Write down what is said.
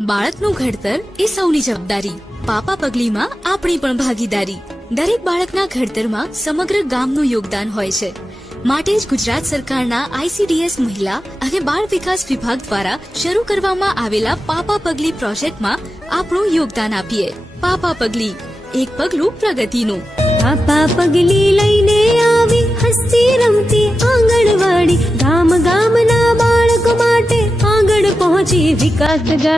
બાળકનું ઘડતર એ સૌની જવાબદારી. પાપા પગલીમાં આપણી પણ ભાગીદારી. દરેક બાળકના ઘડતરમાં સમગ્ર ગામનું યોગદાન હોય છે. માટે જ ગુજરાત સરકારના ICDS મહિલા અને બાળ વિકાસ વિભાગ દ્વારા શરૂ કરવામાં આવેલા પાપા પગલી પ્રોજેક્ટમાં આપણું યોગદાન આપીએ. પાપા પગલી, એક પગલું પ્રગતિનું. પાપા પગલી લઈને આવી હસતી રમતી આંગણવાડી. ગામ ગામના બાળકો માટે આંગણ પહોંચી વિકાસ ગાડી.